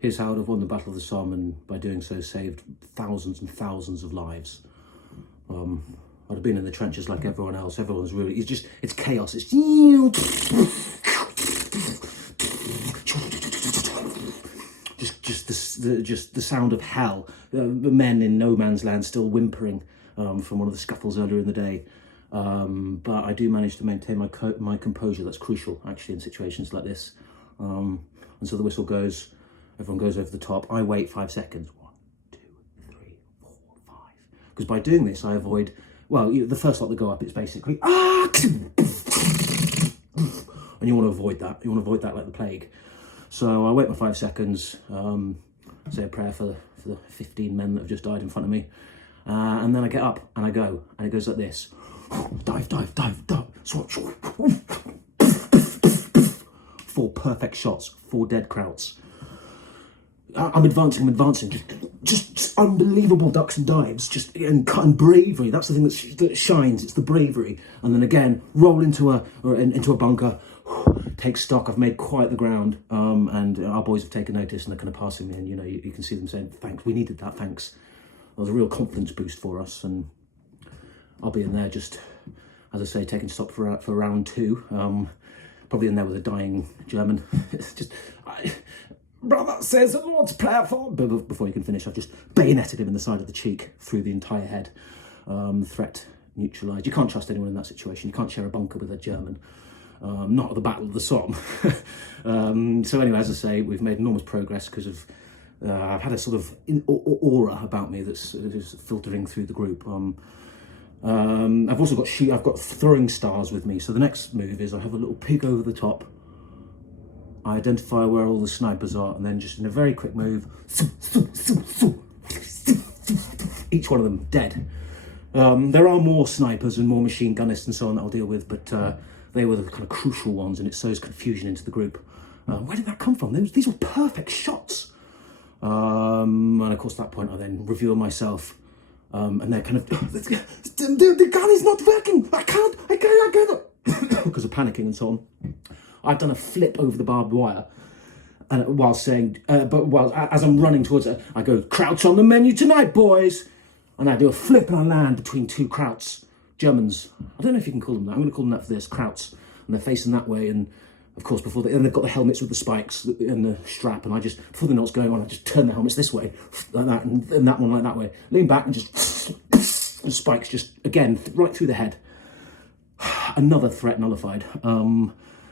Here's how I'd have won the Battle of the Somme, and by doing so saved thousands and thousands of lives. I'd have been in the trenches like everyone else. Everyone's really, it's chaos. It's just the sound of hell. Men in no man's land still whimpering from one of the scuffles earlier in the day. But I do manage to maintain my composure. That's crucial, actually, in situations like this. And so the whistle goes, everyone goes over the top. I wait 5 seconds. 1, 2, 3, 4, 5. Because by doing this, I avoid, well, the first lot that go up, it's basically, and you want to avoid that. You want to avoid that like the plague. So I wait my 5 seconds, say a prayer for the 15 men that have just died in front of me. And then I get up and I go, and it goes like this. Dive, dive, dive, dive, swatch. 4 perfect shots, 4 dead krauts. I'm advancing, just unbelievable ducks and dives, and bravery. That's the thing that shines. It's the bravery. And then again, roll into a bunker, take stock. I've made quite the ground, and our boys have taken notice, and they're kind of passing me, and you can see them saying, "Thanks, we needed that. Thanks." It was a real confidence boost for us, and I'll be in there just, as I say, taking stock for round 2. Probably in there with a dying German. It's just, brother says the Lord's Prayer for. But before you can finish, I've just bayoneted him in the side of the cheek through the entire head. Threat neutralised. You can't trust anyone in that situation. You can't share a bunker with a German. Not at the Battle of the Somme. So anyway, as I say, we've made enormous progress because of I've had a sort of aura about me that's filtering through the group. I've also got throwing stars with me. So the next move is I have a little pig over the top. I identify where all the snipers are, and then just in a very quick move, each one of them dead. There are more snipers and more machine gunnists and so on that I'll deal with, but they were the kind of crucial ones, and it sows confusion into the group. Where did that come from? These were perfect shots. And of course, at that point, I then reveal myself. And they're kind of, the gun is not working. I can't. Because of panicking and so on. I've done a flip over the barbed wire, and while saying, as I'm running towards it, I go, "Krauts on the menu tonight, boys," and I do a flip and I land between 2 krauts, Germans. I don't know if you can call them that. I'm going to call them that for this, krauts, and they're facing that way, and of course, and they've got the helmets with the spikes and the strap, and before they know what's going on, I just turn the helmets this way, like that, and that one like that way. Lean back and just, the spikes just, again, right through the head. Another threat nullified.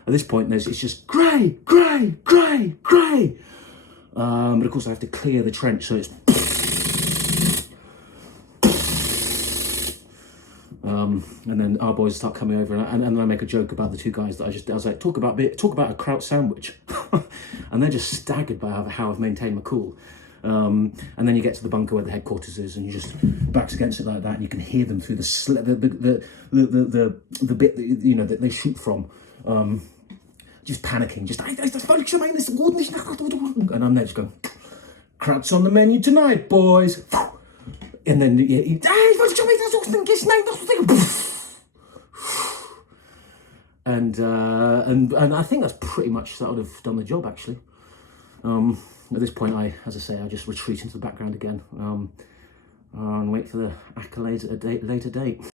At this point, it's just grey. But of course, I have to clear the trench, so it's... and then our boys start coming over, and then I make a joke about the 2 guys that I was like, talk about a kraut sandwich, and they're just staggered by how I've maintained my cool. And then you get to the bunker where the headquarters is, and you just backs against it like that, and you can hear them through the bit that they shoot from, just panicking, and I'm there just going, "Krauts on the menu tonight, boys." And then and I think that's pretty much that would have done the job, actually. At this point, I just retreat into the background again, and wait for the accolades at a later date.